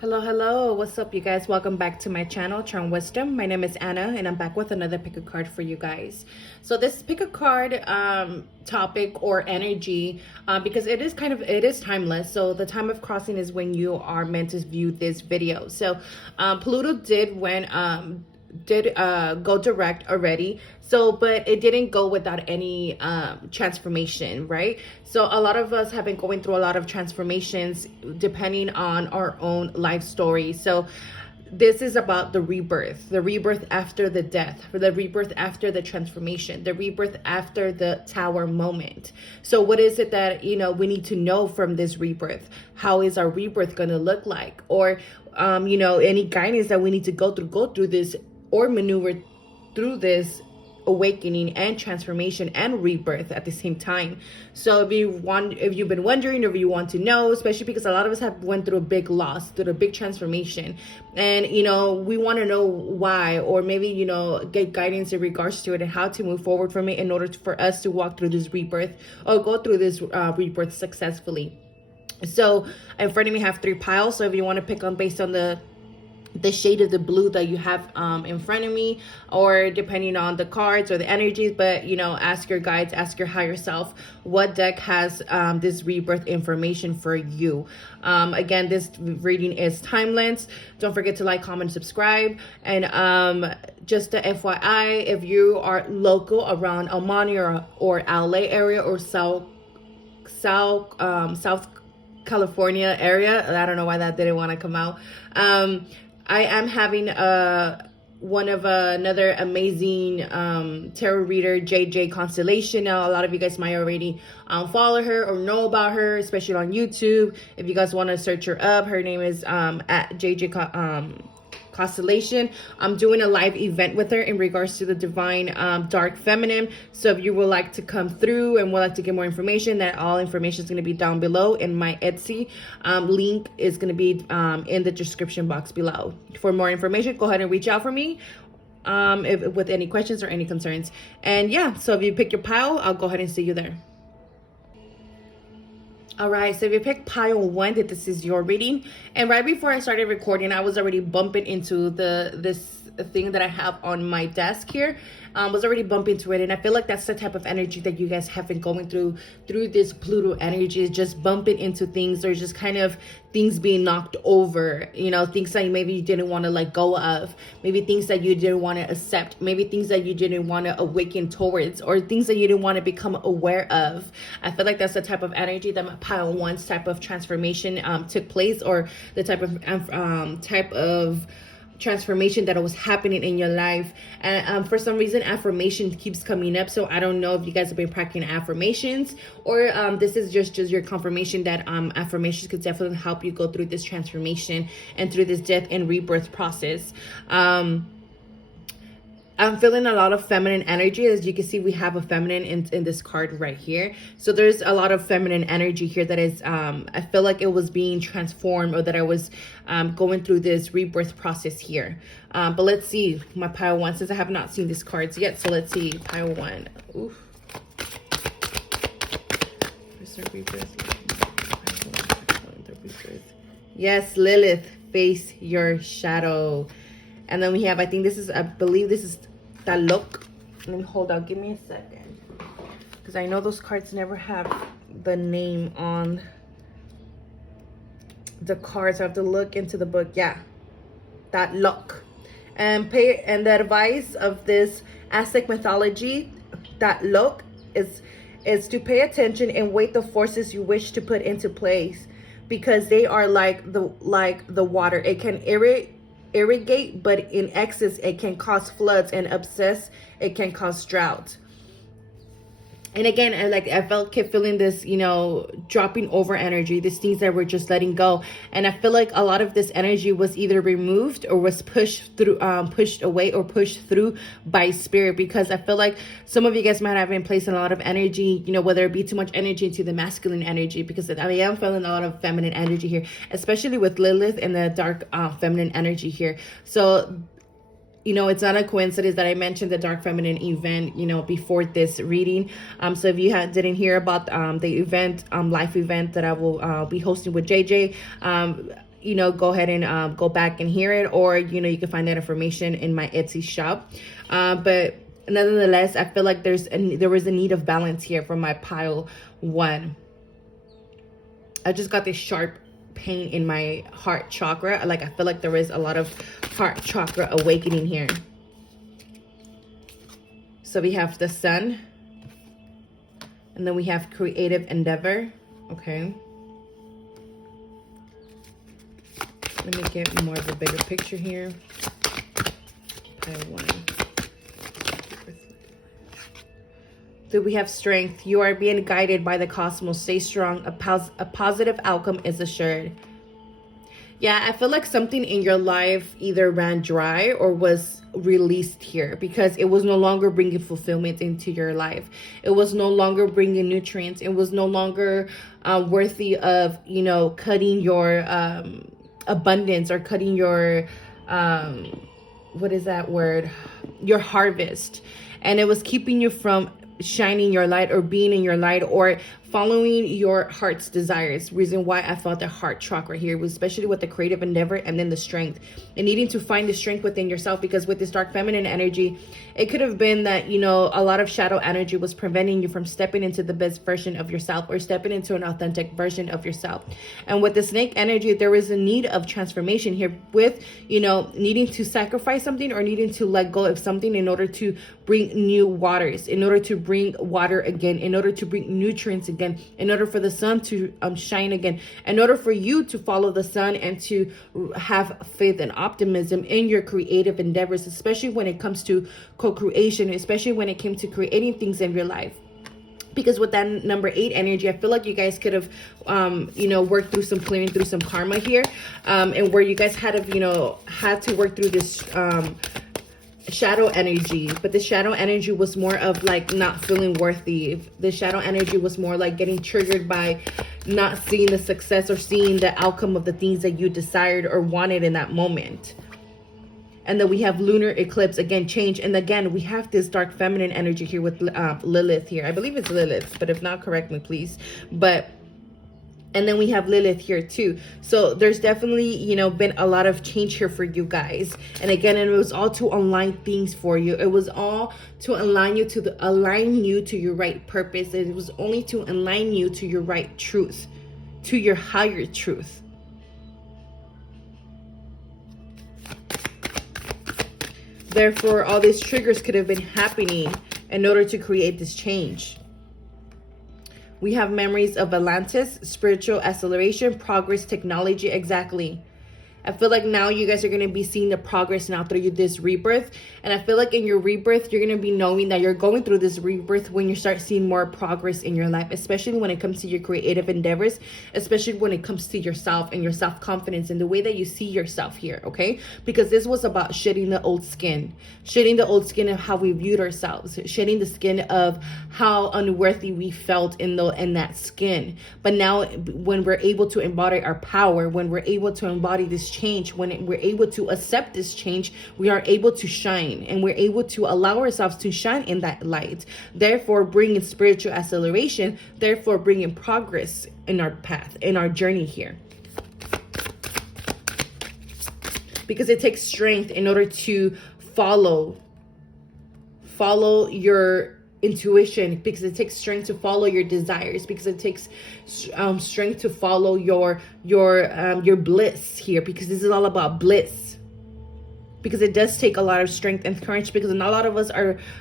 Hello, what's up, you guys? Welcome back to my channel, Charm Wisdom. My name is Anna, and I'm back with another pick a card for you guys. So this pick a card topic or energy, because it is timeless. So the time of crossing is when you are meant to view this video. So Pluto did go direct already, so but it didn't go without any transformation, right? So a lot of us have been going through a lot of transformations depending on our own life story. So this is about the rebirth after the death, for the rebirth after the transformation, the rebirth after the tower moment. So what is it that we need to know from this rebirth? How is our rebirth going to look like? Or any guidance that we need to go through this or maneuver through this awakening and transformation and rebirth at the same time. So if you've been wondering, or if you want to know, especially because a lot of us have went through a big loss, through a big transformation, and we want to know why, or maybe get guidance in regards to it and how to move forward from it in order for us to walk through this rebirth or go through this rebirth successfully. So in front of me I have 3 piles. So if you want to pick on based on the shade of the blue that you have in front of me, or depending on the cards or the energies, but ask your guides, ask your higher self what deck has this rebirth information for you. Again, this reading is timeless. Don't forget to like, comment, subscribe. And just a FYI, if you are local around Almani or LA area, or South California area, I don't know why that didn't want to come out. I am having another amazing tarot reader, JJ Constellation. Now, a lot of you guys might already follow her or know about her, especially on YouTube. If you guys want to search her up, her name is at JJ Constellation. I'm doing a live event with her in regards to the divine dark feminine. So if you would like to come through and would like to get more information, that all information is going to be down below, in my Etsy link is going to be in the description box below. For more information, go ahead and reach out for me with any questions or any concerns. And yeah, so if you pick your pile, I'll go ahead and see you there. All right, so if you pick pile 1, that this is your reading. And right before I started recording, I was already bumping into this thing that I have on my desk here. Was already bumping into it, and I feel like that's the type of energy that you guys have been going through this Pluto energy, is just bumping into things, or just kind of things being knocked over, things that maybe you didn't want to let go of, maybe things that you didn't want to accept, maybe things that you didn't want to awaken towards, or things that you didn't want to become aware of. I feel like that's the type of energy that my pile 1's type of transformation took place, or the type of transformation that was happening in your life. And for some reason, affirmation keeps coming up. So I don't know if you guys have been practicing affirmations, or this is just your confirmation that affirmations could definitely help you go through this transformation and through this death and rebirth process. I'm feeling a lot of feminine energy. As you can see, we have a feminine in this card right here. So there's a lot of feminine energy here that is, I feel like it was being transformed, or that I was going through this rebirth process here. But let's see my pile 1, since I have not seen these cards yet. So let's see pile 1. Oof. Yes, Lilith, face your shadow. And then we have, I believe this is Talok. Let me hold on, give me a second, because I know those cards never have the name on the cards. I have to look into the book. Yeah, Talok. And the advice of this Aztec mythology, Talok, is to pay attention and weight the forces you wish to put into place, because they are like the water. It can irrigate, but in excess it can cause floods, and excess it can cause drought. And again, I kept feeling this, dropping over energy, these things that we're just letting go. And I feel like a lot of this energy was either removed or was pushed away or pushed through by spirit, because I feel like some of you guys might have been placing a lot of energy, whether it be too much energy into the masculine energy, because I am feeling a lot of feminine energy here, especially with Lilith and the dark feminine energy here. So it's not a coincidence that I mentioned the dark feminine event, before this reading. So if you didn't hear about the event, life event that I will be hosting with JJ, go ahead and go back and hear it, or you can find that information in my Etsy shop. But nonetheless, I feel like there was a need of balance here for my pile 1. I just got this sharp pain in my heart chakra. Like, I feel like there is a lot of heart chakra awakening here. So we have the sun, and then we have creative endeavor. Okay. Let me get more of a bigger picture here. Pile 1. So we have strength. You are being guided by the cosmos. Stay strong. A positive outcome is assured. Yeah, I feel like something in your life either ran dry or was released here, because it was no longer bringing fulfillment into your life. It was no longer bringing nutrients. It was no longer worthy of, cutting your abundance, or cutting your, what is that word? Your harvest. And it was keeping you from shining your light, or being in your light, or following your heart's desires. Reason why I felt the heart chakra here was especially with the creative endeavor, and then the strength, and needing to find the strength within yourself. Because with this dark feminine energy, it could have been that a lot of shadow energy was preventing you from stepping into the best version of yourself, or stepping into an authentic version of yourself. And with the snake energy, there is a need of transformation here, with needing to sacrifice something, or needing to let go of something in order to bring new waters, in order to bring water again, in order to bring nutrients again, in order for the sun to shine again, in order for you to follow the sun and to have faith and optimism in your creative endeavors, especially when it comes to co-creation, especially when it came to creating things in your life. Because with that number 8 energy, I feel like you guys could have, worked through some clearing through some karma here, and where you guys had to work through this shadow energy. But the shadow energy was more of like not feeling worthy. The shadow energy was more like getting triggered by not seeing the success, or seeing the outcome of the things that you desired or wanted in that moment. And then we have lunar eclipse, again, change. And again, we have this dark feminine energy here with Lilith here. I believe it's Lilith, but if not, correct me, please. And then we have Lilith here too. So there's definitely, been a lot of change here for you guys. And again, it was all to align things for you. It was all to align you to your right purpose. It was only to align you to your right truth, to your higher truth. Therefore, all these triggers could have been happening in order to create this change. We have memories of Atlantis, spiritual acceleration, progress, technology, exactly. I feel like now you guys are going to be seeing the progress now through this rebirth. And I feel like in your rebirth, you're going to be knowing that you're going through this rebirth when you start seeing more progress in your life, especially when it comes to your creative endeavors, especially when it comes to yourself and your self-confidence and the way that you see yourself here, okay? Because this was about shedding the old skin of how we viewed ourselves, shedding the skin of how unworthy we felt in that skin. But now when we're able to embody our power, when we're able to embody this change, when we're able to accept this change, we are able to shine, and we're able to allow ourselves to shine in that light, therefore bringing spiritual acceleration, therefore bringing progress in our path, in our journey here. Because it takes strength in order to follow your intuition, because it takes strength to follow your desires, because it takes strength to follow your bliss here, because this is all about bliss. Because it does take a lot of strength and courage, because not a lot of us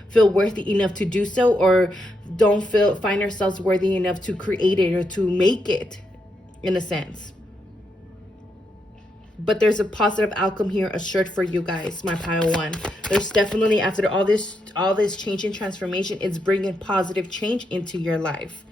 feel worthy enough to do so, or don't find ourselves worthy enough to create it or to make it, in a sense. But there's a positive outcome here assured for you guys, my pile 1. There's definitely, after all this change and transformation, it's bringing positive change into your life.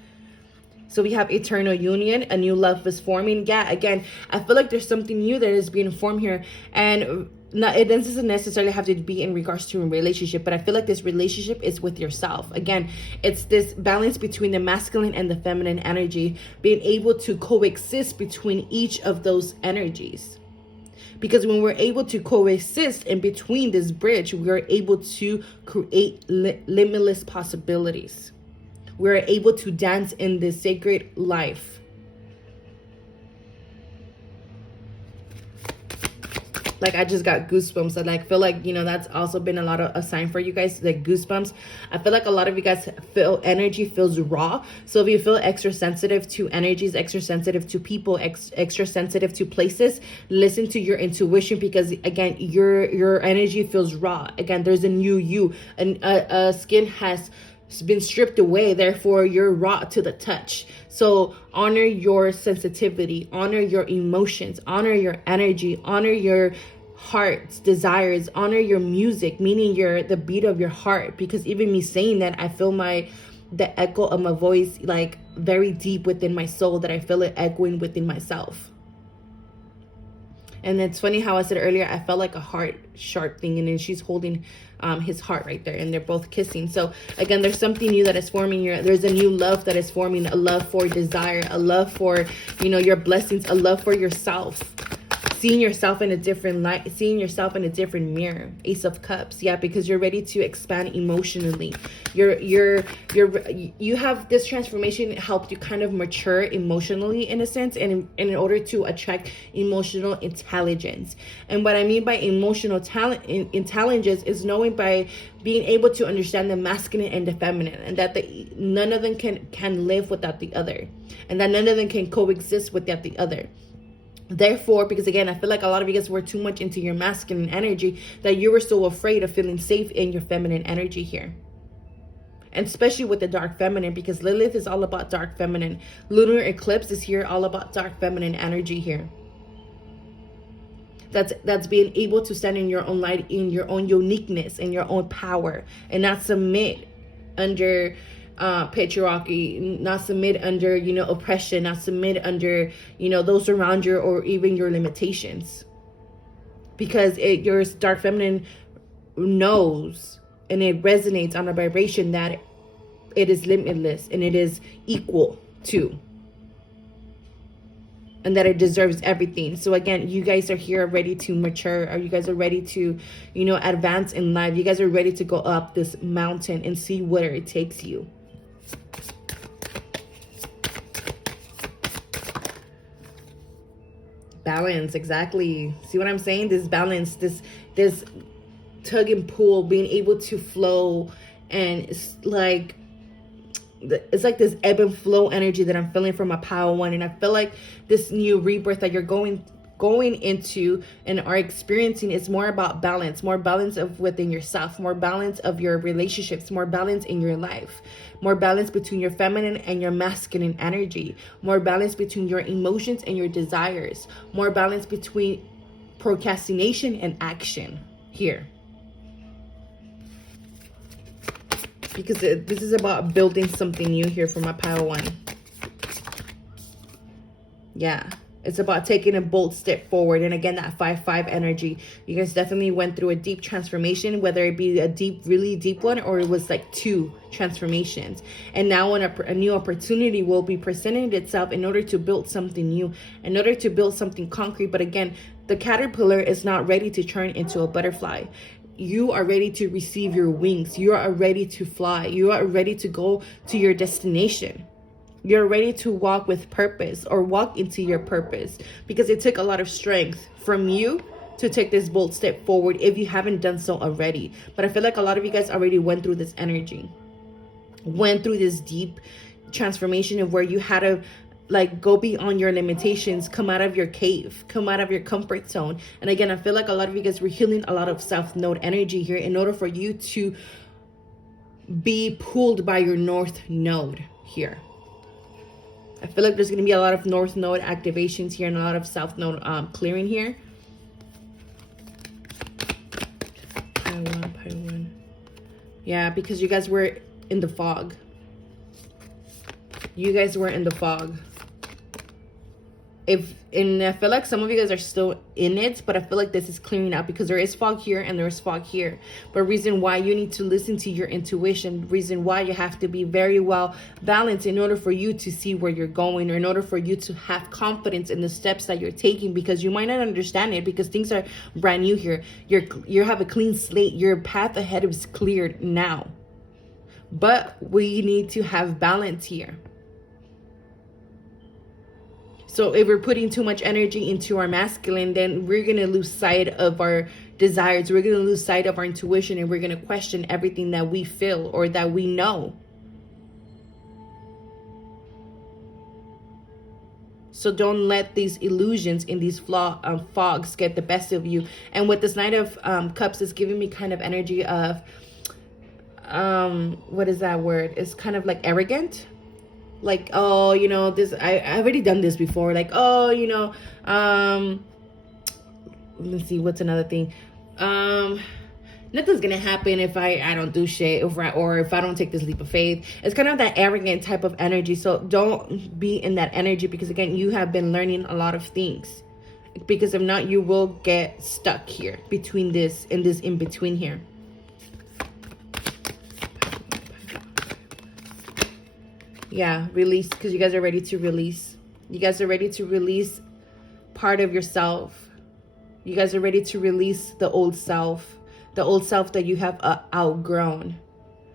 So we have eternal union, a new love is forming. Yeah, again, I feel like there's something new that is being formed here. And it doesn't necessarily have to be in regards to a relationship, but I feel like this relationship is with yourself. Again, it's this balance between the masculine and the feminine energy, being able to coexist between each of those energies. Because when we're able to coexist in between this bridge, we are able to create limitless possibilities. We're able to dance in this sacred life. Like, I just got goosebumps. I like feel like, you know, that's also been a lot of a sign for you guys, like goosebumps. I feel like a lot of you guys feel energy feels raw. So if you feel extra sensitive to energies, extra sensitive to people, extra sensitive to places, listen to your intuition, because again, your energy feels raw. Again, there's a new you, and skin has been stripped away, therefore you're raw to the touch. So honor your sensitivity, honor your emotions, honor your energy, honor your heart's desires, honor your music, meaning the beat of your heart. Because even me saying that, I feel the echo of my voice like very deep within my soul, that I feel it echoing within myself. And it's funny how I said earlier, I felt like a heart sharp thing, and then she's holding his heart right there, and they're both kissing. So again, there's something new that is forming here. There's a new love that is forming, a love for desire, a love for, you know, your blessings, a love for yourself. Seeing yourself in a different light, seeing yourself in a different mirror. Ace of Cups. Yeah, because you're ready to expand emotionally. You have this transformation helped you kind of mature emotionally, in a sense, and in order to attract emotional intelligence. And what I mean by emotional intelligence is knowing by being able to understand the masculine and the feminine, and that none of them can live without the other, and that none of them can coexist without the other. Therefore, because again, I feel like a lot of you guys were too much into your masculine energy, that you were so afraid of feeling safe in your feminine energy here. And especially with the dark feminine, because Lilith is all about dark feminine. Lunar eclipse is here all about dark feminine energy here. That's being able to stand in your own light, in your own uniqueness, in your own power, and not submit under patriarchy, not submit under, you know, oppression, not submit under, you know, those around you, or even your limitations. Because your dark feminine knows, and it resonates on a vibration that it is limitless, and it is equal to, and that it deserves everything. So again, you guys are here ready to mature, or you guys are ready to, you know, advance in life. You guys are ready to go up this mountain and see where it takes you. Balance, exactly. See what I'm saying? This balance, this tug and pull, being able to flow, and it's like this ebb and flow energy that I'm feeling from my power one. And I feel like this new rebirth that you're going into and are experiencing is more about balance, more balance of within yourself, more balance of your relationships, more balance in your life, more balance between your feminine and your masculine energy, more balance between your emotions and your desires, more balance between procrastination and action here. Because this is about building something new here for my power one. Yeah. It's about taking a bold step forward. And again, that 5-5 energy. You guys definitely went through a deep transformation, whether it be a deep, really deep one, or it was like 2 transformations. And now a new opportunity will be presenting itself in order to build something new, in order to build something concrete. But again, the caterpillar is not ready to turn into a butterfly. You are ready to receive your wings. You are ready to fly. You are ready to go to your destination. You're ready to walk with purpose, or walk into your purpose, because it took a lot of strength from you to take this bold step forward if you haven't done so already. But I feel like a lot of you guys already went through this energy, went through this deep transformation of where you had to like go beyond your limitations, come out of your cave, come out of your comfort zone. And again, I feel like a lot of you guys were healing a lot of South Node energy here in order for you to be pulled by your North Node here. I feel like there's going to be a lot of North Node activations here and a lot of South Node clearing here. Pylon. Yeah, because you guys were in the fog. You guys were in the fog. And I feel like some of you guys are still in it, but I feel like this is clearing out, because there is fog here and there is fog here. But reason why you need to listen to your intuition, reason why you have to be very well balanced in order for you to see where you're going, or in order for you to have confidence in the steps that you're taking, because you might not understand it because things are brand new here. You have a clean slate. Your path ahead is cleared now. But we need to have balance here. So if we're putting too much energy into our masculine, then we're going to lose sight of our desires. We're going to lose sight of our intuition, and we're going to question everything that we feel or that we know. So don't let these illusions in these fogs get the best of you. And with this Knight of Cups, is giving me kind of energy of, what is that word? It's kind of like arrogant. Like, oh, you know, this, I've already done this before. Like, oh, you know, let me see, what's another thing? Nothing's gonna happen if I don't do shit, or if I don't take this leap of faith. It's kind of that arrogant type of energy. So don't be in that energy, because again, you have been learning a lot of things. Because if not, you will get stuck here between this and this in between here. Yeah, release, because you guys are ready to release. You guys are ready to release part of yourself. You guys are ready to release the old self. The old self that you have outgrown.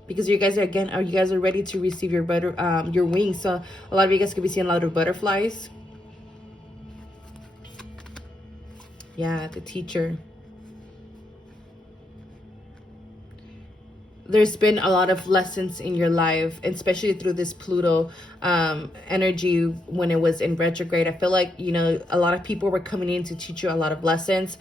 Because you guys are, again, you guys are ready to receive your wings. So a lot of you guys could be seeing a lot of butterflies. Yeah, the Teacher. There's been a lot of lessons in your life, especially through this Pluto energy when it was in retrograde. I feel like, you know, a lot of people were coming in to teach you a lot of lessons.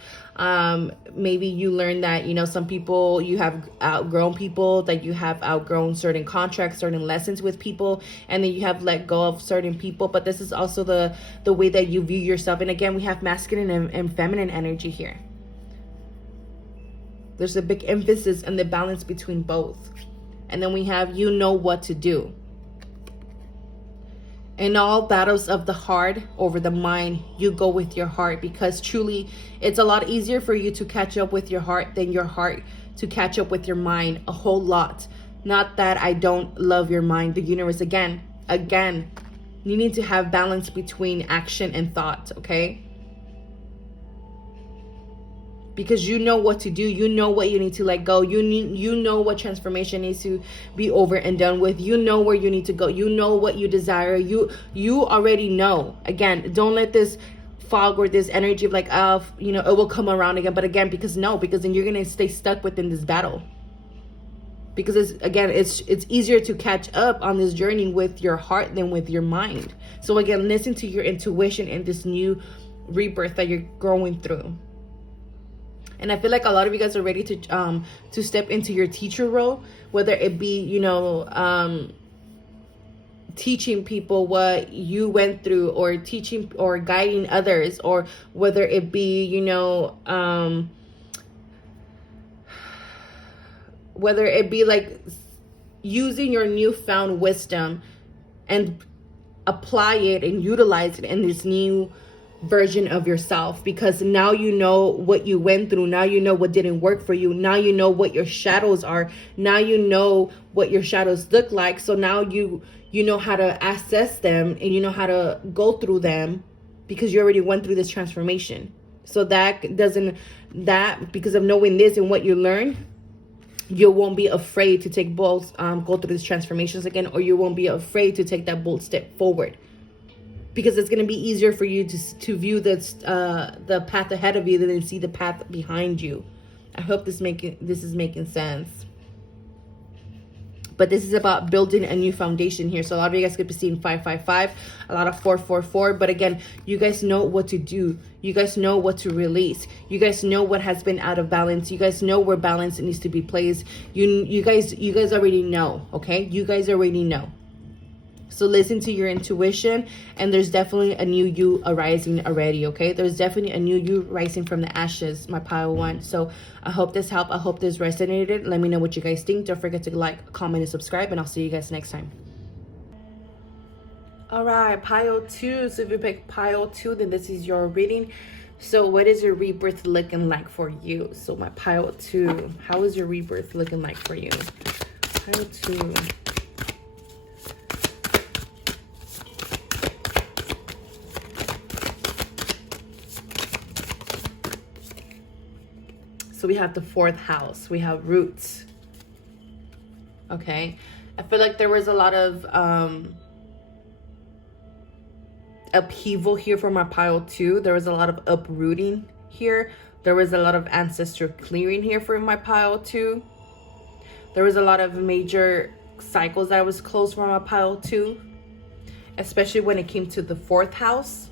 Maybe you learned that, you know, some people, you have outgrown people, that you have outgrown certain contracts, certain lessons with people, and then you have let go of certain people. But this is also the way that you view yourself. And again, we have masculine and feminine energy here. There's a big emphasis on the balance between both. And then we have, you know what to do. In all battles of the heart over the mind, you go with your heart, because truly it's a lot easier for you to catch up with your heart than your heart to catch up with your mind, a whole lot. Not that I don't love your mind. The universe, again, you need to have balance between action and thought, okay? Because you know what to do. You know what you need to let go. You know what transformation needs to be over and done with. You know where you need to go. You know what you desire. You already know. Again, don't let this fog or this energy of like, you know, it will come around again. But again, because then you're going to stay stuck within this battle. Because it's easier to catch up on this journey with your heart than with your mind. So again, listen to your intuition in this new rebirth that you're going through. And I feel like a lot of you guys are ready to step into your teacher role, whether it be, you know, teaching people what you went through, or teaching or guiding others, or whether it be, you know, whether it be like using your newfound wisdom and apply it and utilize it in this new version of yourself, because now you know what you went through. Now you know what didn't work for you. Now you know what your shadows are. Now you know what your shadows look like. So now you know how to assess them, and you know how to go through them, because you already went through this transformation. So because of knowing this and what you learned, you won't be afraid to take go through these transformations again, or you won't be afraid to take that bold step forward. Because it's going to be easier for you to view the path ahead of you than see the path behind you. I hope this is making sense. But this is about building a new foundation here. So a lot of you guys could be seeing 555, a lot of 444. But again, you guys know what to do. You guys know what to release. You guys know what has been out of balance. You guys know where balance needs to be placed. You guys already know, okay? You guys already know. So listen to your intuition, and there's definitely a new you arising already, okay? There's definitely a new you rising from the ashes, my pile one. So I hope this helped. I hope this resonated. Let me know what you guys think. Don't forget to like, comment, and subscribe, and I'll see you guys next time. All right, pile two. So if you pick pile two, then this is your reading. So what is your rebirth looking like for you? So my pile two, how is your rebirth looking like for you? Pile two. So we have the fourth house. We have roots. Okay. I feel like there was a lot of upheaval here for my pile 2. There was a lot of uprooting here. There was a lot of ancestor clearing here for my pile 2. There was a lot of major cycles that was closed for my pile 2, especially when it came to the 4th house,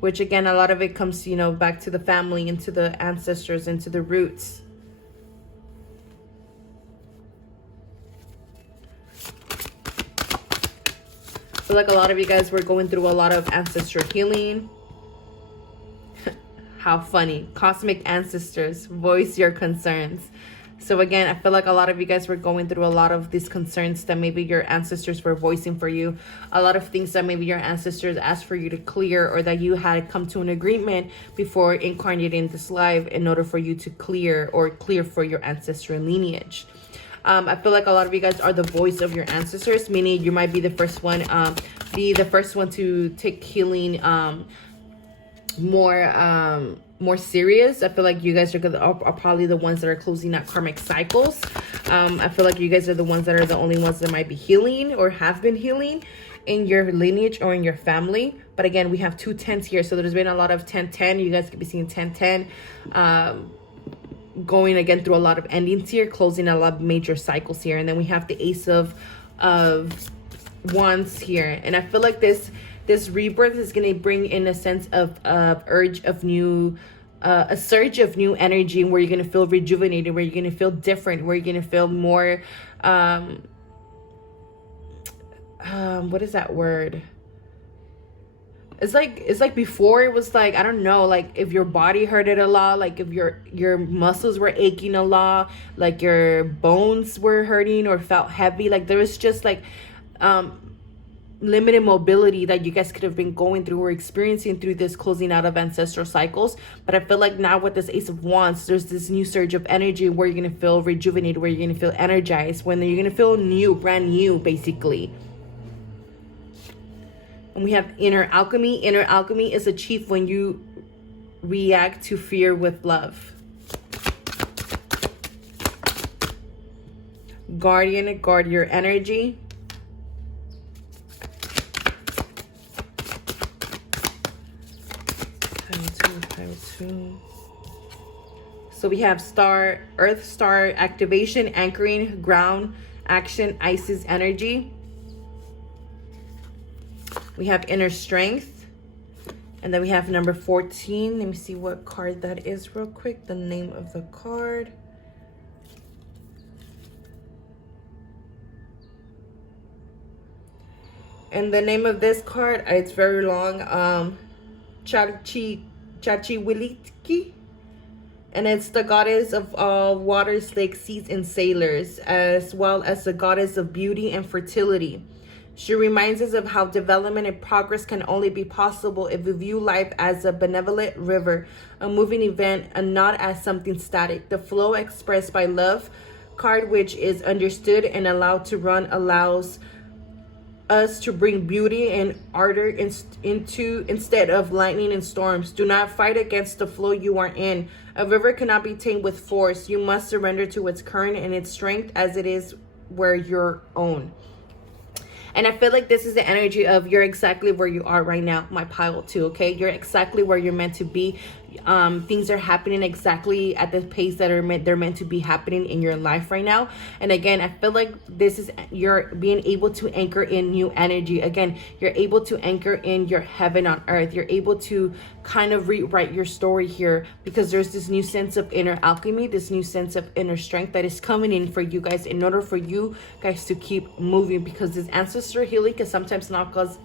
which again, a lot of it comes, you know, back to the family, into the ancestors, into the roots. I feel like a lot of you guys were going through a lot of ancestor healing. How funny. Cosmic ancestors, voice your concerns. So again, I feel like a lot of you guys were going through a lot of these concerns that maybe your ancestors were voicing for you. A lot of things that maybe your ancestors asked for you to clear, or that you had come to an agreement before incarnating this life in order for you to clear, or clear for your ancestral lineage. I feel like a lot of you guys are the voice of your ancestors, meaning you might be the first one, to take healing more serious. I feel like you guys are probably the ones that are closing out karmic cycles. I feel like you guys are the ones that are the only ones that might be healing or have been healing in your lineage or in your family. But again, we have 2 10s here, so there's been a lot of 10-10. You guys could be seeing 10-10 going again through a lot of endings here, closing a lot of major cycles here. And then we have the Ace of Wands here, and I feel like this rebirth is going to bring in a sense of urge of new, a surge of new energy, where you're going to feel rejuvenated, where you're going to feel different, where you're going to feel more, what is that word? It's like before it was like, I don't know, like if your body hurted a lot, like if your muscles were aching a lot, like your bones were hurting or felt heavy, like there was just like, limited mobility that you guys could have been going through or experiencing through this closing out of ancestral cycles. But I feel like now with this Ace of Wands, there's this new surge of energy where you're going to feel rejuvenated, where you're going to feel energized, when you're going to feel new, brand new, basically. And we have inner alchemy. Inner alchemy is achieved when you react to fear with love. Guardian, guard your energy. So we have Earth Star activation, anchoring, ground, action, Isis energy. We have inner strength. And then we have number 14. Let me see what card that is real quick. The name of the card. And the name of this card, it's very long. Chachiwiliki. And it's the goddess of all waters, lakes, seas, and sailors, as well as the goddess of beauty and fertility. She reminds us of how development and progress can only be possible if we view life as a benevolent river, a moving event, and not as something static. The flow expressed by love card, which is understood and allowed to run, allows us to bring beauty and ardor into instead of lightning and storms. Do not fight against the flow you are in. A river cannot be tamed with force. You must surrender to its current and its strength as it is where your own. And I feel like this is the energy of you're exactly where you are right now, my pile 2, okay? You're exactly where you're meant to be. Things are happening exactly at the pace that they're meant to be happening in your life right now. And again, I feel like this is, you're being able to anchor in new energy. Again, you're able to anchor in your heaven on earth. You're able to kind of rewrite your story here, because there's this new sense of inner alchemy, this new sense of inner strength that is coming in for you guys in order for you guys to keep moving, because this ancestor healing can sometimes knock us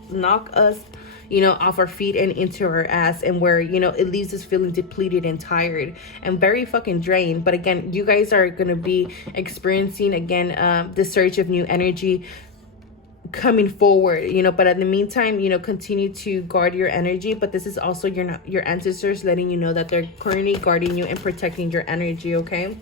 off our feet and into our ass, and where it leaves us feeling depleted and tired and very fucking drained. But again, you guys are gonna be experiencing again the surge of new energy coming forward, but in the meantime, continue to guard your energy. But this is also your ancestors letting you know that they're currently guarding you and protecting your energy, okay?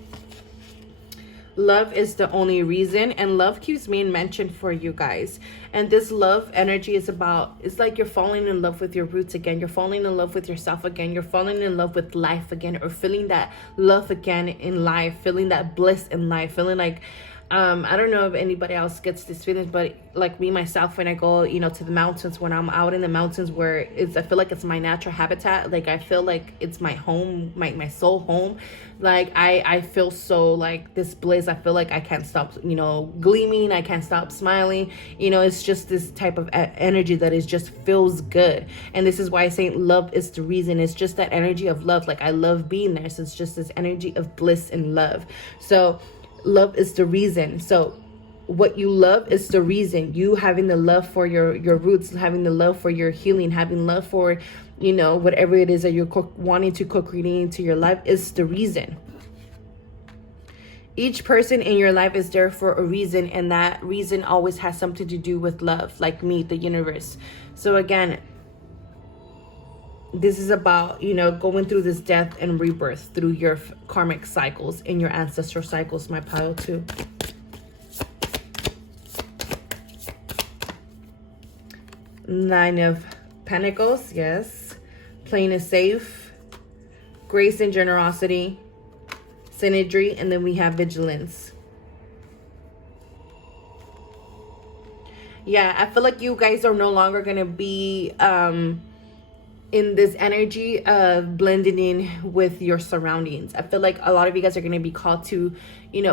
Love is the only reason, and love keeps being mentioned for you guys. And this love energy is about, it's like you're falling in love with your roots again. You're falling in love with yourself again. You're falling in love with life again, or feeling that love again in life, feeling that bliss in life, feeling like I don't know if anybody else gets this feeling, but like me myself, when I go, to the mountains, when I'm out in the mountains, where I feel like it's my natural habitat. Like I feel like it's my home, my soul home. Like I feel so like this bliss. I feel like I can't stop, gleaming. I can't stop smiling. It's just this type of energy that is just feels good. And this is why I say love is the reason. It's just that energy of love. Like I love being there. So it's just this energy of bliss and love. So love is the reason. So what you love is the reason. You having the love for your roots, having the love for your healing, having love for, whatever it is that you're wanting to co-create into your life is the reason. Each person in your life is there for a reason, and that reason always has something to do with love, like me, the universe. So again, this is about, going through this death and rebirth through your karmic cycles and your ancestral cycles, my pile too. Nine of Pentacles, yes. Playing it safe. Grace and generosity. Synergy, and then we have vigilance. Yeah, I feel like you guys are no longer going to be in this energy of blending in with your surroundings. I feel like a lot of you guys are going to be called to,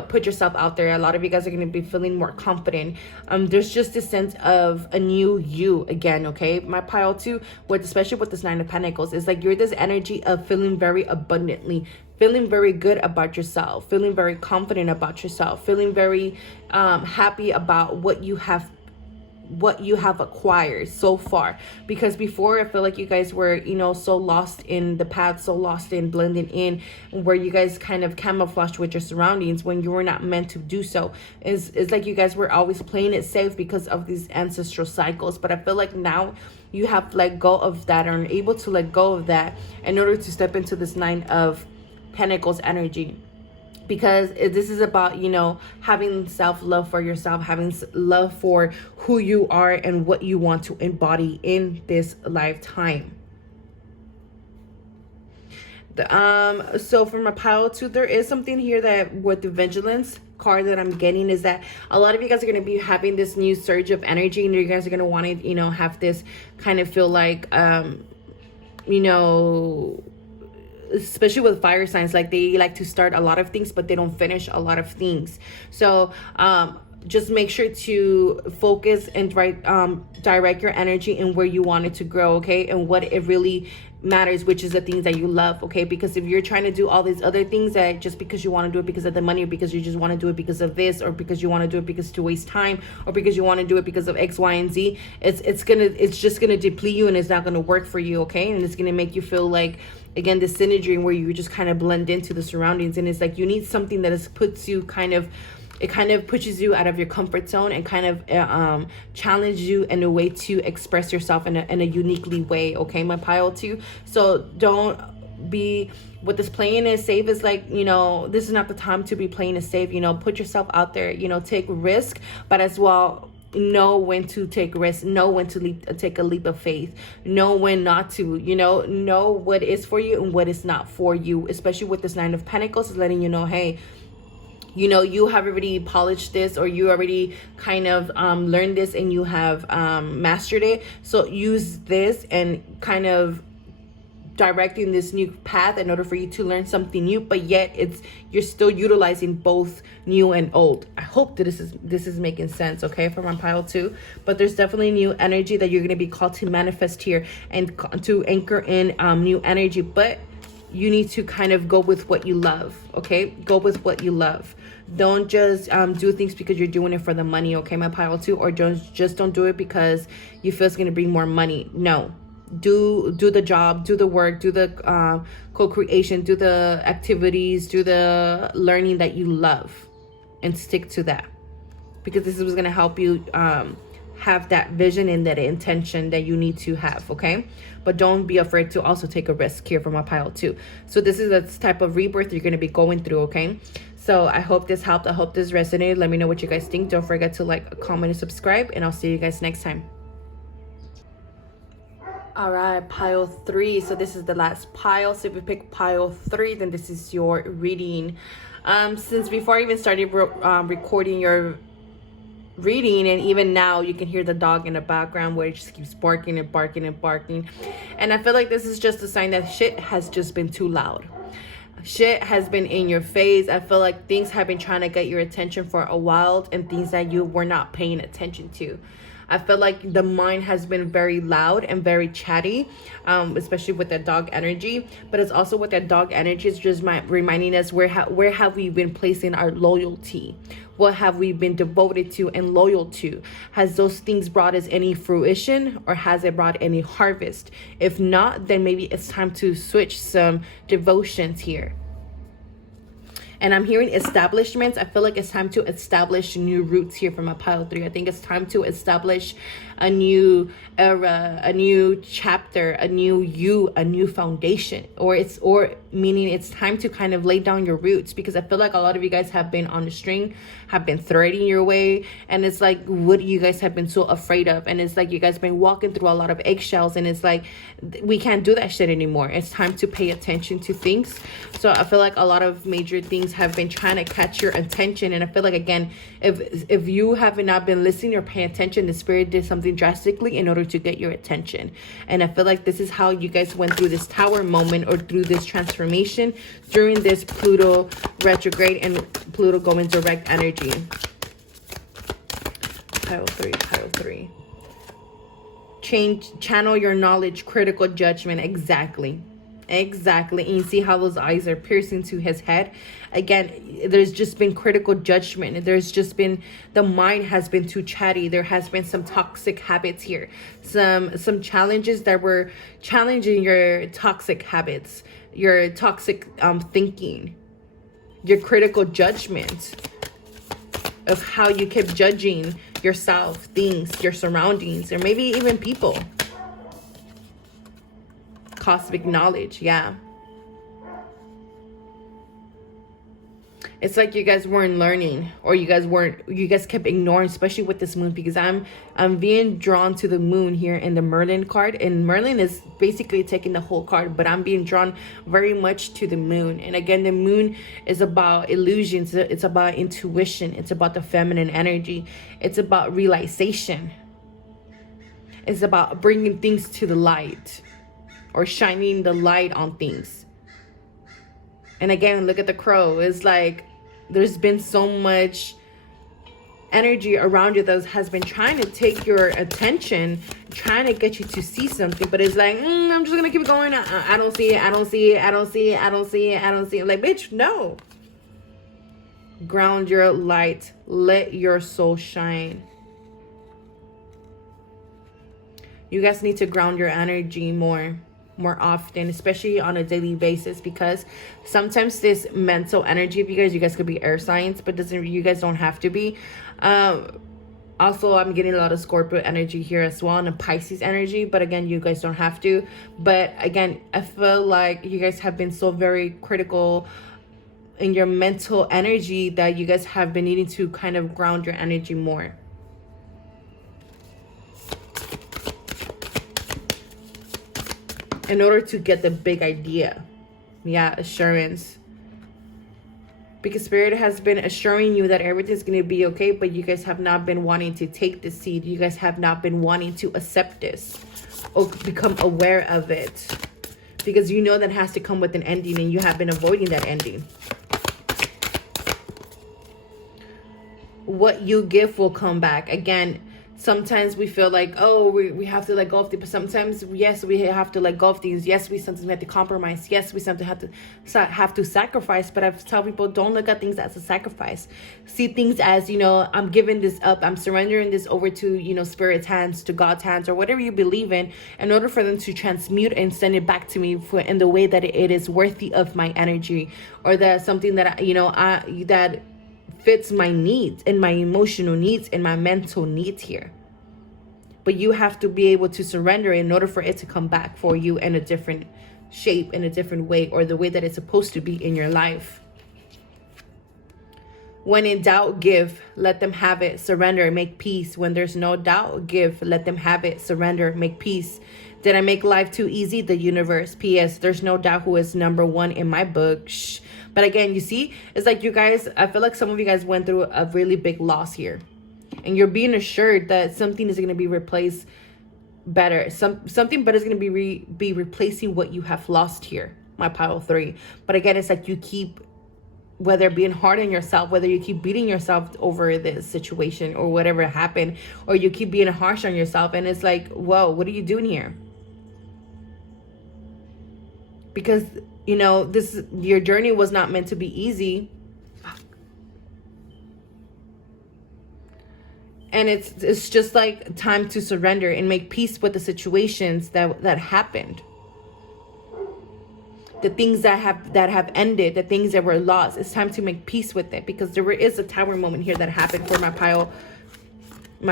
put yourself out there. A lot of you guys are going to be feeling more confident. There's just a sense of a new you again, okay? My pile too, especially with this Nine of Pentacles, is like you're this energy of feeling very abundantly, feeling very good about yourself, feeling very confident about yourself, feeling very happy about what you have acquired so far. Because before, I feel like you guys were, so lost in the path, so lost in blending in, where you guys kind of camouflaged with your surroundings when you were not meant to do so. It's like you guys were always playing it safe because of these ancestral cycles. But I feel like now you have let go of that, or are able to let go of that in order to step into this Nine of Pentacles energy. Because this is about, having self-love for yourself, having love for who you are and what you want to embody in this lifetime. So from a pile two, there is something here that with the vigilance card that I'm getting is that a lot of you guys are going to be having this new surge of energy, and you guys are going to want to, have this kind of feel like, especially with fire signs, like they like to start a lot of things, but they don't finish a lot of things. So just make sure to focus and direct your energy in where you want it to grow, okay? And what it really matters, which is the things that you love, okay? Because if you're trying to do all these other things that just because you want to do it because of the money, or because you just want to do it because of this, or because you want to do it because to waste time, or because you want to do it because of X, Y, and Z, it's just gonna deplete you, and it's not gonna work for you, okay? And it's gonna make you feel like, again, the synergy where you just kind of blend into the surroundings. And it's like you need something that puts you it kind of pushes you out of your comfort zone and kind of challenges you in a way to express yourself in a uniquely way, okay, my pile too. So don't be with this playing it safe. Is like, this is not the time to be playing it safe. Put yourself out there, take risk, but as well know when to take risks, know when to take a leap of faith, know when not to, know what is for you and what is not for you. Especially with this Nine of Pentacles, is letting you know, hey, you have already polished this, or you already kind of learned this, and you have mastered it. So use this and kind of directing this new path in order for you to learn something new, but yet you're still utilizing both new and old. I hope that this is making sense, okay, for my pile two. But there's definitely new energy that you're going to be called to manifest here and to anchor in new energy. But you need to kind of go with what you love, okay? Go with what you love. Don't just do things because you're doing it for the money, okay, my pile two, or don't do it because you feel it's going to bring more money. No. Do the job, do the work, do the co-creation, do the activities, do the learning that you love, and stick to that, because this is going to help you have that vision and that intention that you need to have, okay? But don't be afraid to also take a risk here from a pile too. So this is the type of rebirth you're going to be going through, okay? So I hope this helped. I hope this resonated. Let me know what you guys think. Don't forget to like, comment, and subscribe, and I'll see you guys next time. All right, pile 3. So this is the last pile. So if you pick pile 3, then this is your reading. Since before I even started recording your reading, and even now you can hear the dog in the background where it just keeps barking and barking and barking. And I feel like this is just a sign that shit has just been too loud. Shit has been in your face. I feel like things have been trying to get your attention for a while, and things that you were not paying attention to. I feel like the mind has been very loud and very chatty, especially with that dog energy. But it's also with that dog energy, it's just reminding us where have we been placing our loyalty? What have we been devoted to and loyal to? Has those things brought us any fruition, or has it brought any harvest? If not, then maybe it's time to switch some devotions here. And I'm hearing establishments. I feel like it's time to establish new roots here from a pile 3. I think it's time to establish a new era, a new chapter, a new foundation. Or meaning it's time to kind of lay down your roots, because I feel like a lot of you guys have been on the string, have been threading your way, and it's like, what you guys have been so afraid of, and it's like you guys been walking through a lot of eggshells, and it's like we can't do that shit anymore. It's time to pay attention to things. So I feel like a lot of major things have been trying to catch your attention, and I feel like, again, if you have not been listening or paying attention, the spirit did something drastically in order to get your attention. And I feel like this is how you guys went through this tower moment, or through this transformation during this Pluto retrograde and Pluto going direct energy. Pile 3. Channel your knowledge, critical judgment. Exactly. And you see how those eyes are piercing to his head. Again, there's just been critical judgment. There's just been, the mind has been too chatty. There has been some toxic habits here. Some challenges that were challenging your toxic habits, your toxic thinking, your critical judgment of how you kept judging yourself, things, your surroundings, or maybe even people. Cosmic knowledge, yeah. It's like you guys weren't learning, or you guys kept ignoring, especially with this moon, because I'm being drawn to the moon here in the Merlin card, and Merlin is basically taking the whole card, but I'm being drawn very much to the moon. And again, the moon is about illusions. It's about intuition. It's about the feminine energy. It's about realization. It's about bringing things to the light, or shining the light on things. And again, look at the crow. It's like there's been so much energy around you that has been trying to take your attention, trying to get you to see something, but it's like, I'm just gonna keep going. I don't see it. I don't see it. I don't see it. I don't see it. I don't see it. Like, bitch, no. Ground your light. Let your soul shine. You guys need to ground your energy more often, especially on a daily basis, because sometimes this mental energy of you guys could be air signs, but you guys don't have to be. Also, I'm getting a lot of Scorpio energy here as well, and a Pisces energy, but again, you guys don't have to. But again, I feel like you guys have been so very critical in your mental energy that you guys have been needing to kind of ground your energy more. In order to get the big idea. Yeah, assurance. Because Spirit has been assuring you that everything's going to be okay, but you guys have not been wanting to take the seed. You guys have not been wanting to accept this or become aware of it. Because you know that has to come with an ending, and you have been avoiding that ending. What you give will come back. Again, sometimes we feel like, oh, we have to let go of things. But sometimes, yes, we have to let go of things. Yes, we sometimes have to compromise. Yes, we sometimes have to sacrifice. But I tell people, don't look at things as a sacrifice. See things as, I'm giving this up. I'm surrendering this over to, Spirit's hands, to God's hands, or whatever you believe in order for them to transmute and send it back to me in the way that it is worthy of my energy, or that something that, that fits my needs and my emotional needs and my mental needs here. But you have to be able to surrender in order for it to come back for you in a different shape, in a different way, or the way that it's supposed to be in your life. When in doubt, give, let them have it, surrender, make peace. When there's no doubt, give, let them have it, surrender, make peace. Did I make life too easy? The universe. P.S. There's no doubt who is number one in my book. Shh. But again, you see, it's like you guys, I feel like some of you guys went through a really big loss here. And you're being assured that something is going to be replaced better. Something better is going to be replacing what you have lost here, my pile 3. But again, it's like you keep, whether being hard on yourself, whether you keep beating yourself over this situation or whatever happened, or you keep being harsh on yourself. And it's like, whoa, what are you doing here? Because, you know, your journey was not meant to be easy. And it's just like time to surrender and make peace with the situations that happened. The things that have ended, the things that were lost. It's time to make peace with it, because there is a tower moment here that happened for my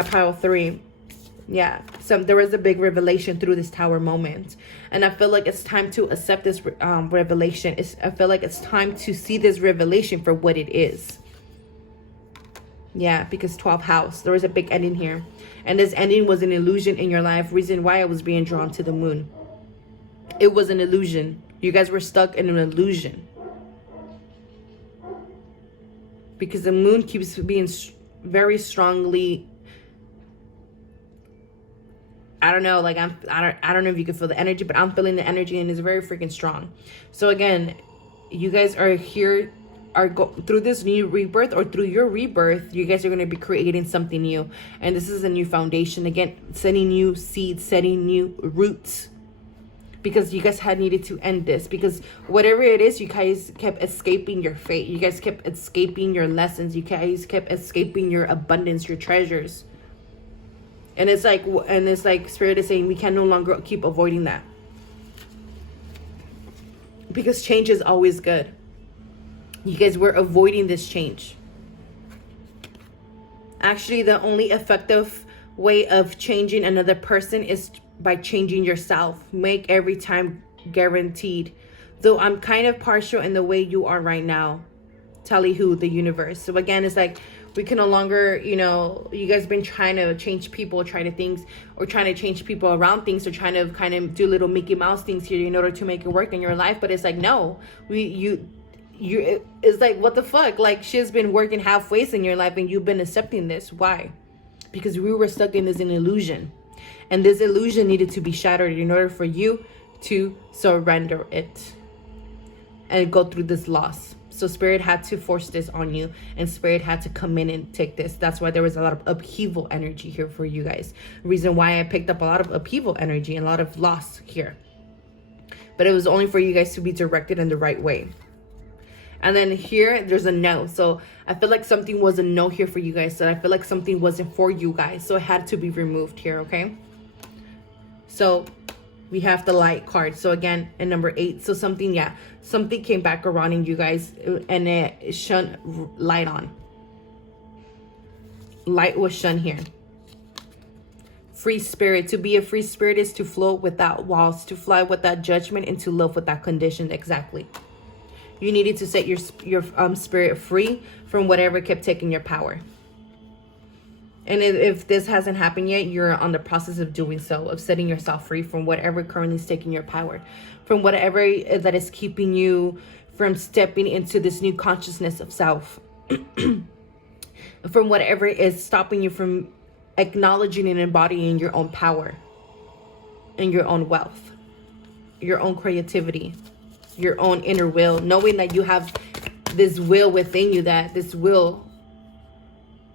pile 3. Yeah, so there was a big revelation through this tower moment, and I feel like it's time to accept this revelation. I feel like it's time to see this revelation for what it is. Yeah, because 12th house, there was a big ending here, and this ending was an illusion in your life. Reason why I was being drawn to the moon. It was an illusion. You guys were stuck in an illusion, because the moon keeps being very strongly, I don't know, like I don't know if you can feel the energy, but I'm feeling the energy, and it's very freaking strong. So again, you guys are here, through this new rebirth, or through your rebirth, you guys are going to be creating something new, and this is a new foundation. Again, setting new seeds, setting new roots, because you guys had needed to end this, because whatever it is, you guys kept escaping your fate. You guys kept escaping your lessons. You guys kept escaping your abundance, your treasures. And it's like Spirit is saying we can no longer keep avoiding that, because change is always good. You guys were avoiding this change. Actually, the only effective way of changing another person is by changing yourself. Make every time guaranteed. Though I'm kind of partial in the way you are right now. Tally who? The universe. So again, it's like we can no longer, you know, you guys been trying to change people, trying to change people around things, or trying to kind of do little Mickey Mouse things here in order to make it work in your life. But it's like, no, it's like, what the fuck? Like, she's been working halfway in your life, and you've been accepting this. Why? Because we were stuck in this illusion, and this illusion needed to be shattered in order for you to surrender it and go through this loss. So Spirit had to force this on you, and Spirit had to come in and take this. That's why there was a lot of upheaval energy here for you guys. Reason why I picked up a lot of upheaval energy and a lot of loss here. But it was only for you guys to be directed in the right way. And then here, there's a no. So I feel like something was a no here for you guys. So I feel like something wasn't for you guys. So it had to be removed here, okay? So we have the light card. So again, in number 8. So something came back around in you guys, and it shone light on. Light was shone here. Free spirit. To be a free spirit is to float without walls, to fly without judgment, and to love without condition. Exactly. You needed to set your spirit free from whatever kept taking your power. And if this hasn't happened yet, you're on the process of doing so, of setting yourself free from whatever currently is taking your power, from whatever that is keeping you from stepping into this new consciousness of self, from whatever is stopping you from acknowledging and embodying your own power and your own wealth, your own creativity, your own inner will, knowing that you have this will within you, that this will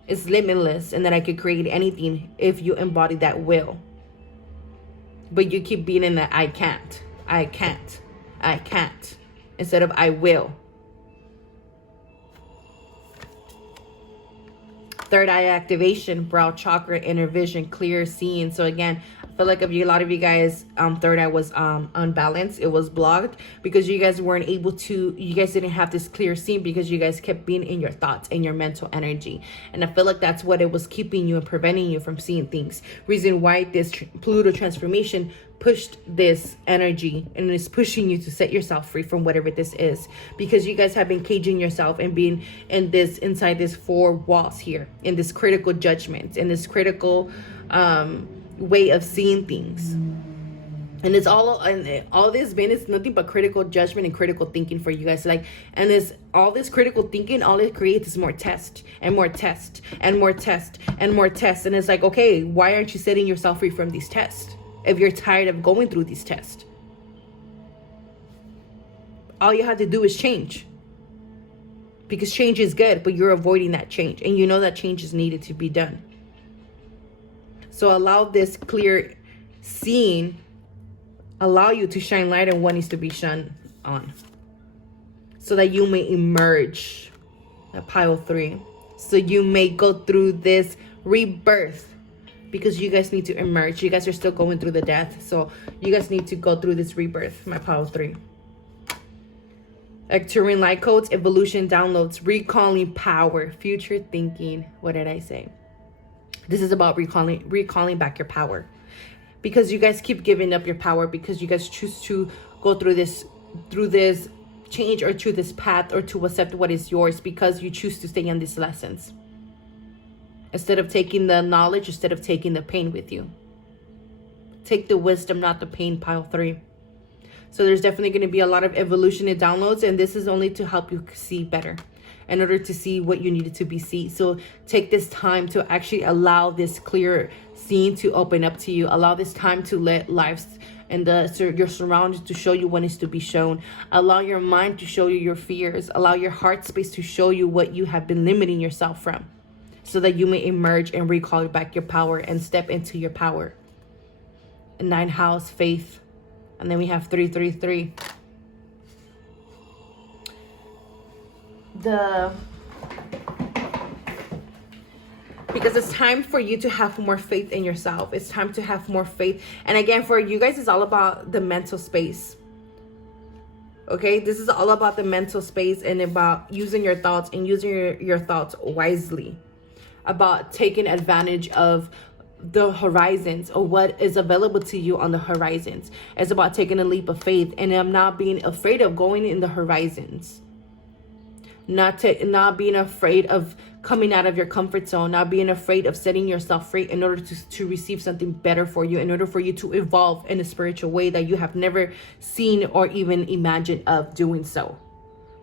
is limitless, and that I could create anything if you embody that will. But you keep being in that I can't, instead of I will. Third eye activation, brow chakra, inner vision, clear seeing. So again, I feel like a lot of you guys, third eye was unbalanced. It was blocked because you guys weren't able to, you guys didn't have this clear seeing because you guys kept being in your thoughts and your mental energy. And I feel like that's what it was keeping you and preventing you from seeing things. Reason why this Pluto transformation pushed this energy and is pushing you to set yourself free from whatever this is, because you guys have been caging yourself and being in this, inside this 4 walls here, in this critical judgment, in this critical way of seeing things. And it's all this been is nothing but critical judgment and critical thinking for you guys. Like, and this all this critical thinking, all it creates is more test and more test and more test and more tests. And it's like, okay, why aren't you setting yourself free from these tests if you're tired of going through these tests? All you have to do is change, because change is good, but you're avoiding that change, and you know that change is needed to be done. So allow this clear seeing, allow you to shine light on what needs to be shone on, so that you may emerge, at pile 3, so you may go through this rebirth, because you guys need to emerge. You guys are still going through the death, so you guys need to go through this rebirth, my pile 3. Arcturian light codes, evolution downloads, recalling power, future thinking. What did I say? This is about recalling back your power, because you guys keep giving up your power, because you guys choose to go through this change, or to this path, or to accept what is yours, because you choose to stay in these lessons instead of taking the knowledge, instead of taking the pain with you. Take the wisdom, not the pain, pile 3. So there's definitely going to be a lot of evolution and downloads, and this is only to help you see better, in order to see what you needed to be seen. So take this time to actually allow this clear scene to open up to you. Allow this time to let life and your surroundings to show you what needs to be shown. Allow your mind to show you your fears. Allow your heart space to show you what you have been limiting yourself from, so that you may emerge and recall back your power and step into your power. 9th house, faith. And then we have 333. Because it's time for you to have more faith in yourself. It's time to have more faith. And again, for you guys, it's all about the mental space. Okay, this is all about the mental space, and about using your thoughts, and using your thoughts wisely. About taking advantage of the horizons, or what is available to you on the horizons. It's about taking a leap of faith, and I'm not being afraid of going in the horizons. Not being afraid of coming out of your comfort zone, not being afraid of setting yourself free in order to receive something better for you, in order for you to evolve in a spiritual way that you have never seen or even imagined of doing so.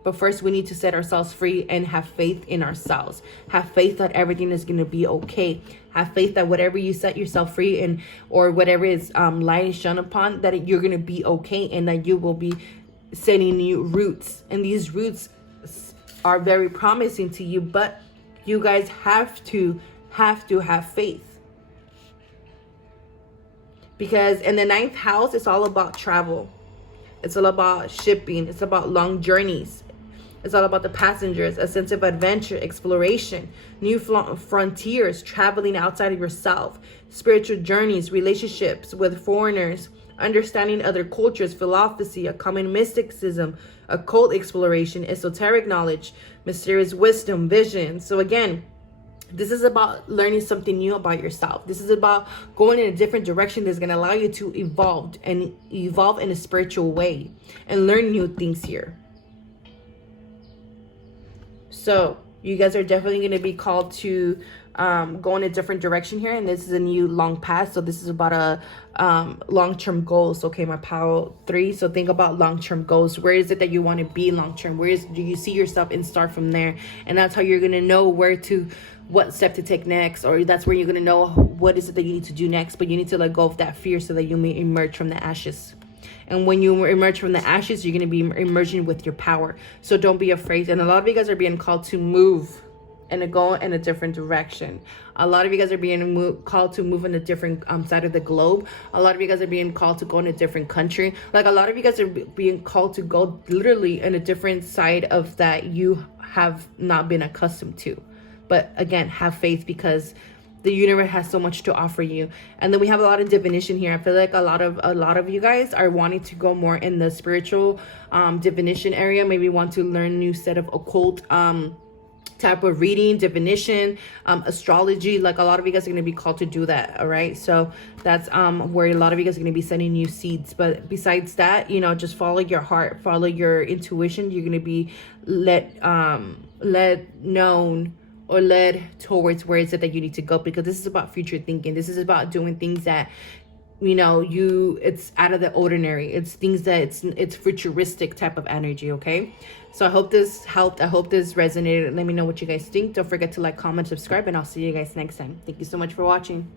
But first, we need to set ourselves free and have faith in ourselves. Have faith that everything is going to be okay. Have faith that whatever you set yourself free in, or whatever is light is shone upon, that you're going to be okay, and that you will be setting new roots. And these roots are very promising to you, but you guys have to have faith. Because in the 9th house, it's all about travel. It's all about shipping. It's about long journeys. It's all about the passengers, a sense of adventure, exploration, new frontiers, traveling outside of yourself, spiritual journeys, relationships with foreigners, understanding other cultures, philosophy, a common mysticism, occult exploration, esoteric knowledge, mysterious wisdom, vision. So again, this is about learning something new about yourself. This is about going in a different direction that's going to allow you to evolve in a spiritual way and learn new things here. So you guys are definitely going to be called to go in a different direction here. And this is a new long path. So this is about a long-term goals. Okay, my pile 3. So think about long-term goals. Where is it that you want to be long-term? Do you see yourself, and start from there? And that's how you're going to know what step to take next, or that's where you're going to know what is it that you need to do next. But you need to let go of that fear, so that you may emerge from the ashes. And when you emerge from the ashes, you're going to be emerging with your power. So don't be afraid. And a lot of you guys are being called to move and to go in a different direction. A lot of you guys are being called to move in a different side of the globe. A lot of you guys are being called to go in a different country. Like, a lot of you guys are being called to go literally in a different side of that you have not been accustomed to. But again, have faith, because the universe has so much to offer you. And then we have a lot of divination here. I feel like a lot of you guys are wanting to go more in the spiritual divination area. Maybe want to learn a new set of occult type of reading, divination, astrology. Like, a lot of you guys are going to be called to do that. All right, so that's where a lot of you guys are going to be sending new seeds. But besides that, just follow your heart, follow your intuition. You're going to be led known or led towards where is it that you need to go, because this is about future thinking. This is about doing things that you know, it's out of the ordinary. It's things that it's futuristic type of energy. Okay, so I hope this helped. I hope this resonated. Let me know what you guys think. Don't forget to like, comment, subscribe, and I'll see you guys next time. Thank you so much for watching.